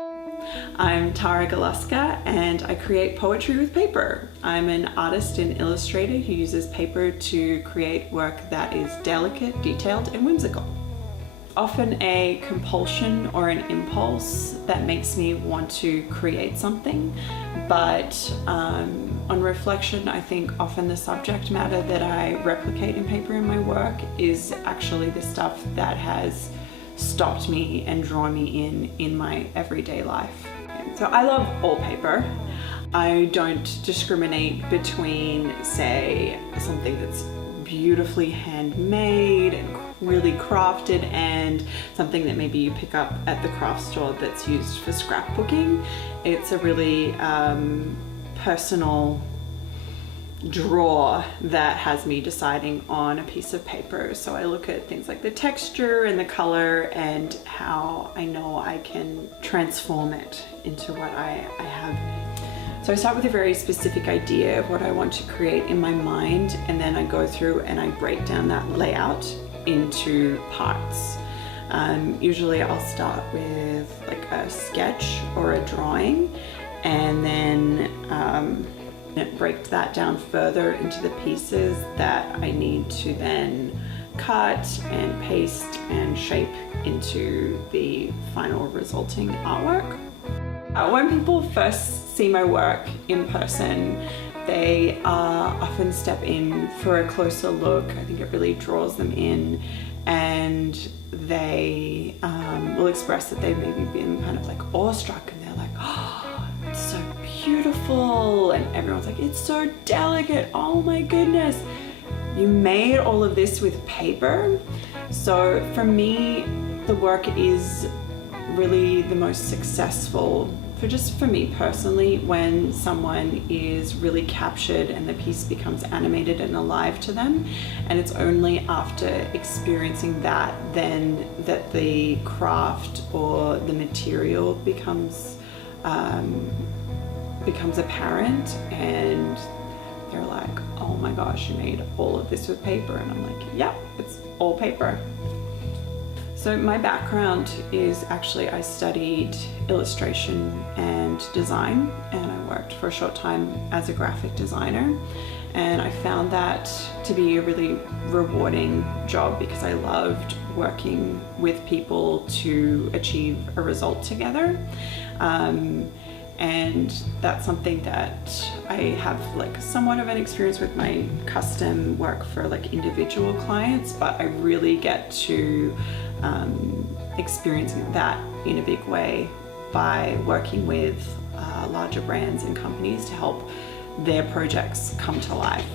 I'm Galuska and I create poetry with paper. I'm an artist and illustrator who uses paper to create work that is delicate, detailed, and whimsical. Often a compulsion or an impulse that makes me want to create something, but on reflection, I think often the subject matter that I replicate in paper in my work is actually the stuff that has stopped me and drawn me in my everyday life. So I love all paper. I don't discriminate between, say, something that's beautifully handmade and really crafted and something that maybe you pick up at the craft store that's used for scrapbooking. It's a really personal draw that has me deciding on a piece of paper. So I look at things like the texture and the color and how I know I can transform it into what I have. So I start with a very specific idea of what I want to create in my mind, and then I go through and I break down that layout into parts. Usually I'll start with like a sketch or a drawing, and then break that down further into the pieces that I need to then cut and paste and shape into the final resulting artwork. When people first see my work in person, they often step in for a closer look. I think it really draws them in, and they will express that they've maybe been kind of like awestruck, and they're like, oh, it's so beautiful, and everyone's like, it's so delicate, oh my goodness. You made all of this with paper. So for me, the work is really the most successful for me personally when someone is really captured and the piece becomes animated and alive to them. And it's only after experiencing that then that the craft or the material becomes apparent, and they're like, oh my gosh, you made all of this with paper. And I'm like, yeah, it's all paper. So my background is actually, I studied illustration and design, and I worked for a short time as a graphic designer. And I found that to be a really rewarding job because I loved working with people to achieve a result together. And that's something that I have like somewhat of an experience with my custom work for like individual clients, but I really get to experience that in a big way by working with larger brands and companies to help their projects come to life.